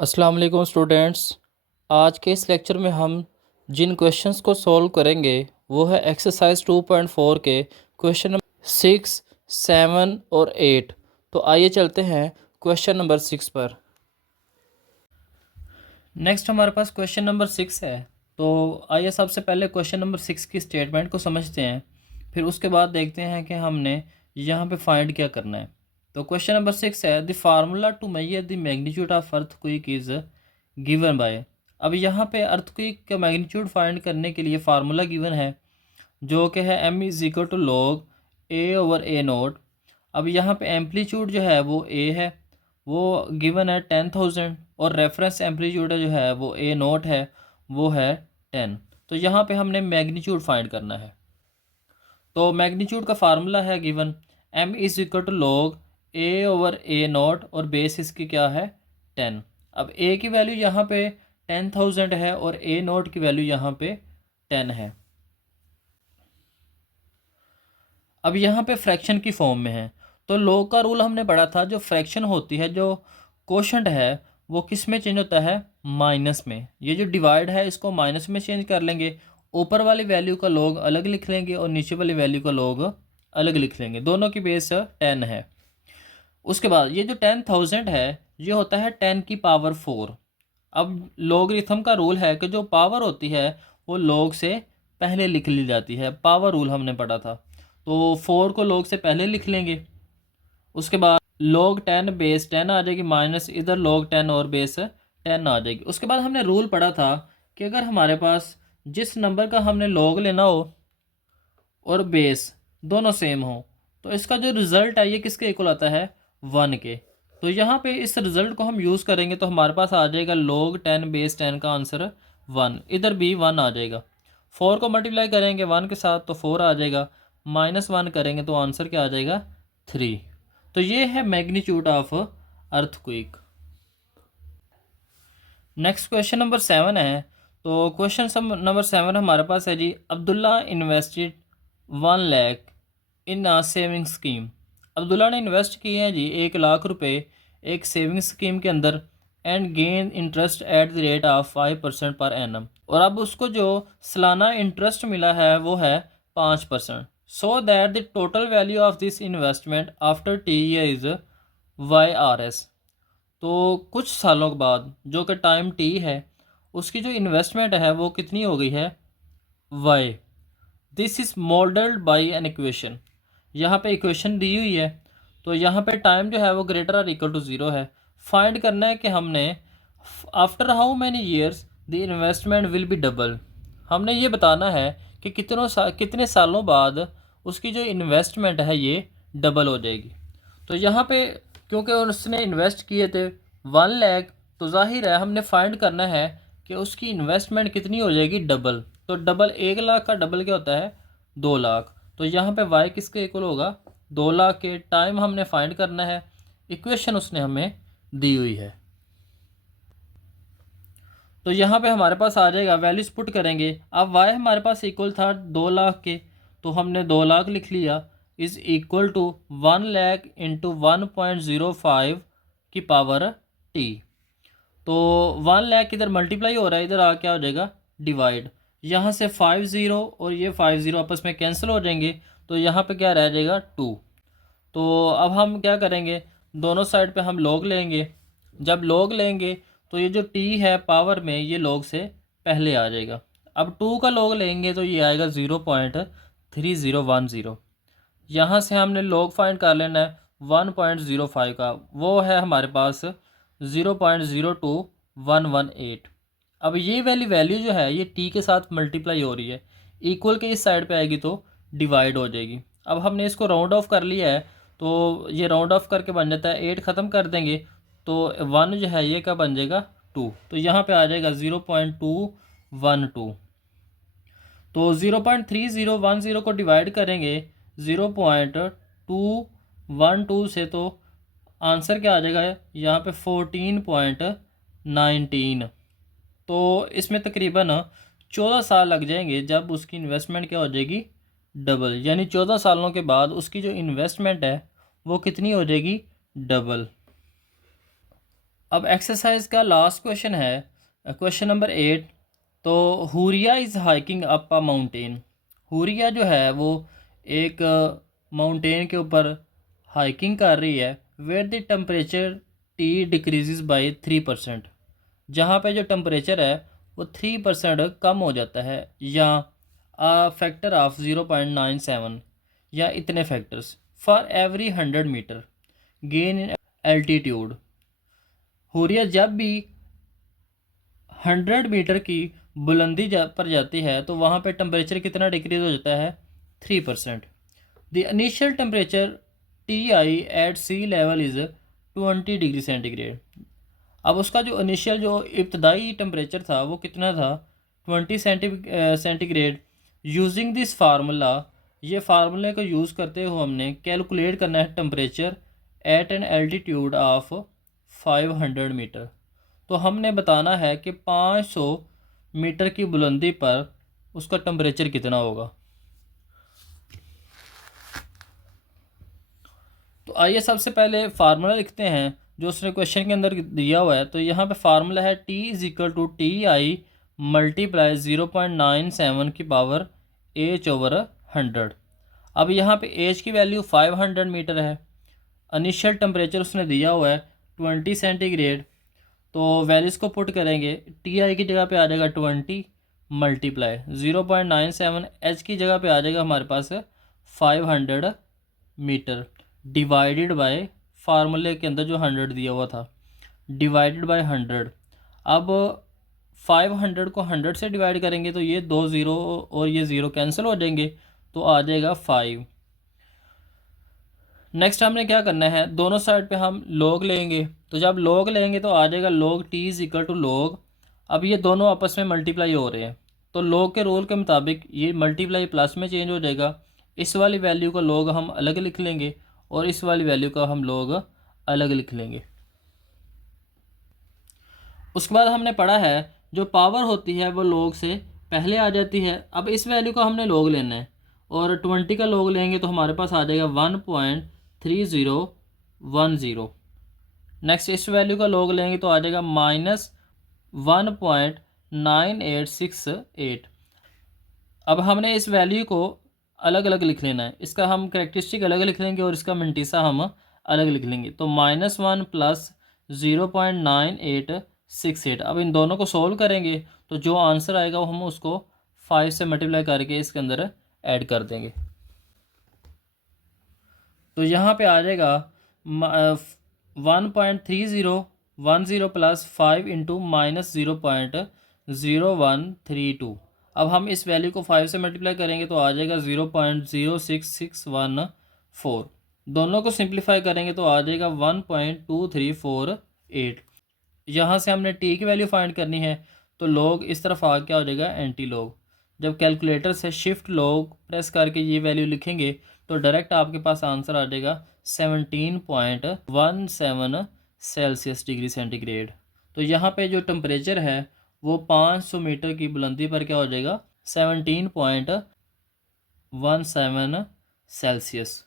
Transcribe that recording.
अस्सलाम वालेकुम स्टूडेंट्स। आज के इस लेक्चर में हम जिन क्वेश्चंस को सॉल्व करेंगे वो है एक्सरसाइज 2.4 के क्वेश्चन नंबर 6, 7 और 8। तो आइए चलते हैं क्वेश्चन नंबर 6 पर। नेक्स्ट हमारे पास क्वेश्चन नंबर 6 है। तो आइए सबसे पहले क्वेश्चन नंबर 6 की स्टेटमेंट को समझते हैं, फिर उसके बाद देखते हैं कि हमने यहाँ पे फाइंड क्या करना है। तो क्वेश्चन नंबर 6 है the formula to measure the magnitude of earthquake is given by. अब यहाँ पे अर्थक्वेक का मैग्नीट्यूड फाइंड करने के लिए फार्मूला गिवन है जो कि है m is equal to log a/a0। अब यहाँ पे एम्पलीट्यूड जो है वो a है, वो गिवन है 10,000, और रेफरेंस एम्पलीट्यूड जो है वो a0 है, वो है 10। तो यहाँ पे हमने मैग्नीट्यूड फाइंड करना है। तो मैग्नीट्यूड का फार्मूला है given m is equal to log a/a0 और बेस इसकी क्या है 10। अब a की वैल्यू यहाँ पे 10,000 है और a0 की वैल्यू यहाँ पे 10 है। अब यहाँ पे फ्रैक्शन की फॉर्म में है, तो लॉग का रूल हमने पढ़ा था, जो फ्रैक्शन होती है, जो कोशंट है, वो किस में चेंज होता है, माइनस में। ये जो डिवाइड है इसको माइनस में चेंज कर लेंगे, ऊपर वाली वैल्यू का लॉग अलग लिख लेंगे और नीचे वाली वैल्यू का लॉग अलग लिख लेंगे, दोनों की बेस 10 है। उसके बाद ये जो 10,000 है ये होता है 10 की पावर 4। अब लॉगरिथम का रूल है कि जो पावर होती है वो लॉग से पहले लिख ली जाती है, पावर रूल हमने पढ़ा था। तो 4 को लॉग से पहले लिख लेंगे, उसके बाद log 10 बेस 10 आ जाएगी, माइनस इधर log 10 और बेस 10 आ जाएगी। उसके बाद हमने रूल पढ़ा था कि अगर हमारे पास जिस नंबर का हमने log लेना हो और बेस दोनों सेम हो तो इसका जो रिज़ल्ट है ये किसके इक्वल आता है, 1 के। तो यहाँ पे इस रिज़ल्ट को हम यूज़ करेंगे तो हमारे पास आ जाएगा log 10 बेस 10 का आंसर 1, इधर भी 1 आ जाएगा। 4 को मल्टीप्लाई करेंगे 1 के साथ तो 4 आ जाएगा, -1 करेंगे तो आंसर क्या आ जाएगा, 3। तो ये है magnitude of earthquake. Next question number 7 है। तो क्वेश्चन नंबर 7 हमारे पास है जी, Abdullah invested 1 lakh in a saving scheme. Abdullah ने इन्वेस्ट किए हैं जी 1 लाख रुपए एक सेविंग स्कीम के अंदर, and gain interest at the rate of 5% per annum. और अब उसको जो सालाना इंटरेस्ट मिला है वो है 5%। So that the total value of this investment after T is YRS। तो कुछ सालों के बाद जो कि टाइम टी है उसकी जो इन्वेस्टमेंट है वो कितनी हो गई है, Y। This is modelled by an equation. यहाँ पे इक्वेशन दी हुई है, तो यहाँ पे टाइम जो है वो ग्रेटर और इक्वल टू 0 है। फाइंड करना है कि हमने after how many years the investment will be double. हमने ये बताना है कि कितने सालों बाद उसकी जो इन्वेस्टमेंट है ये डबल हो जाएगी। तो यहाँ पे क्योंकि उसने इन्वेस्ट किए थे 1 लाख, तो जाहिर है हमने फाइंड करना है कि उसकी इन्वेस्टमेंट कितनी हो जाएगी, डबल। तो डबल 1 लाख का डबल क्या होता है, 2 लाख। तो यहाँ पे y किसके इक्वल होगा, 2 लाख के। टाइम हमने फाइंड करना है, इक्वेशन उसने हमें दी हुई है। तो यहाँ पे हमारे पास आ जाएगा, वैल्यूज पुट करेंगे। अब y हमारे पास इक्वल था 2 लाख के, तो हमने 2 लाख लिख लिया, is equal to 1 lakh into 1.05 की पावर t। तो 1 लाख इधर मल्टीप्लाई हो रहा है, इधर आ क्या हो जाएगा, डिवाइड। यहाँ से 50 और ये 50 आपस में कैंसिल हो जाएंगे, तो यहाँ पे क्या रह जाएगा, 2। तो अब हम क्या करेंगे, दोनों साइड पे हम लॉग लेंगे। जब लॉग लेंगे तो ये जो t है पावर में ये लॉग से पहले आ जाएगा। अब 2 का लॉग लेंगे तो ये आएगा 0.3010। यहाँ से हमने लॉग फाइंड कर लेना है 1.05 का, वो है हमारे पास 0.02118। अब ये वैल्यू जो है ये t के साथ मल्टीप्लाई हो रही है, इक्वल के इस साइड पे आएगी तो डिवाइड हो जाएगी। अब हमने इसको राउंड ऑफ कर लिया है, तो ये राउंड ऑफ करके बन जाता है 8 ख़त्म कर देंगे तो 1 जो है ये क्या बन जाएगा, 2। तो यहाँ पे आ जाएगा 0.212। तो 0.3010 को डिवाइड करेंगे 0.212 से, तो आंसर क्या आ जाएगा यहाँ पे 14.19। तो इसमें तकरीबन 14 साल लग जाएंगे जब उसकी इन्वेस्टमेंट क्या हो जाएगी, डबल। यानी 14 सालों के बाद उसकी जो इन्वेस्टमेंट है वो कितनी हो जाएगी, डबल। अब एक्सरसाइज का लास्ट क्वेश्चन है क्वेश्चन नंबर 8। तो Huriya is hiking up a mountain. Huriya जो है वो एक माउंटेन के ऊपर हाइकिंग कर रही है। Where the temperature T decreases by 3%। जहाँ पे जो टेम्परेचर है वो 3% कम हो जाता है, या फैक्टर ऑफ 0.97, या इतने factors for every 100 metre gain in altitude. हुरिया जब भी 100 मीटर की बुलंदी पर जाती है तो वहाँ पे टेम्परेचर कितना डिक्रीज हो जाता है? 3%। The initial temperature T i at sea level is 20 degree centigrade. अब उसका जो इनिशियल जो इब्तदाई टेम्परेचर था वो कितना था? 20 सेंटीग्रेड। यूजिंग दिस फार्मूला, ये फार्मूले को यूज़ करते हुए हमने कैलकुलेट करना है temperature at an altitude of 500 metre. तो हमने बताना है कि 500 मीटर की बुलंदी पर उसका टेम्परेचर कितना होगा। तो आइए सबसे पहले फार्मूला लिखते हैं जो उसने क्वेश्चन के अंदर दिया हुआ है। तो यहाँ पे फार्मूला है T is equal to T i multiply 0.97 की पावर H/100। अब यहाँ पे H की वैल्यू 500 मीटर है। इनिशियल टेम्परेचर उसने दिया हुआ है 20 सेंटीग्रेड। तो वैल्यूज़ को पुट करेंगे, टी आई की जगह पे आ जाएगा 20 मल्टीप्लाई 0.97, एच की जगह पे आ जाएगा हमारे पास 500 मीटर, डिवाइडेड बाय फार्मूले के अंदर जो 100 दिया हुआ था, डिवाइडेड बाय 100। अब 500 को 100 से डिवाइड करेंगे तो ये 2 ज़ीरो और ये ज़ीरो कैंसिल हो जाएंगे, तो आ जाएगा 5। नेक्स्ट हमने क्या करना है, दोनों साइड पे हम लॉग लेंगे। तो जब लॉग लेंगे तो आ जाएगा log T is equal to log. अब ये दोनों आपस में मल्टीप्लाई हो रहे हैं, तो लॉग के रूल के मुताबिक ये मल्टीप्लाई प्लस में चेंज हो जाएगा। इस वाली वैल्यू का लॉग हम अलग लिख लेंगे और इस वाली वैल्यू का हम लॉग अलग लिख लेंगे। उसके बाद हमने पढ़ा है जो पावर होती है वो लॉग से पहले आ जाती है। अब इस वैल्यू का हमने लॉग लेना है और 20 का लॉग लेंगे तो हमारे पास आ जाएगा 1.3010। नेक्स्ट इस वैल्यू का लॉग लेंगे तो आ जाएगा -1.9868। अब हमने इस वैल्यू को अलग अलग लिख लेना है, इसका हम करेक्टरिस्टिक अलग लिख लेंगे और इसका मिंटीसा हम अलग लिख लेंगे। तो -1 प्लस 0.9868। अब इन दोनों को सोल्व करेंगे तो जो आंसर आएगा वो हम उसको 5 से मल्टीप्लाई करके इसके अंदर ऐड कर देंगे। तो यहाँ पे आ जाएगा 1.3010 प्लस 5 इंटू -0.0132। अब हम इस वैल्यू को 5 से मल्टीप्लाई करेंगे तो आ जाएगा 0.06614। दोनों को सिंप्लीफाई करेंगे तो आ जाएगा 1.2348। यहाँ से हमने टी की वैल्यू फाइंड करनी है, तो लॉग इस तरफ आ क्या हो जाएगा, एंटी लॉग। जब कैलकुलेटर से शिफ्ट लॉग प्रेस करके ये वैल्यू लिखेंगे तो डायरेक्ट आपके पास आंसर आ जाएगा 17.17 सेल्सियस डिग्री सेंटीग्रेड। तो यहाँ पे जो टेम्परेचर है वो 500 मीटर की बुलंदी पर क्या हो जाएगा, 17.17 सेल्सियस।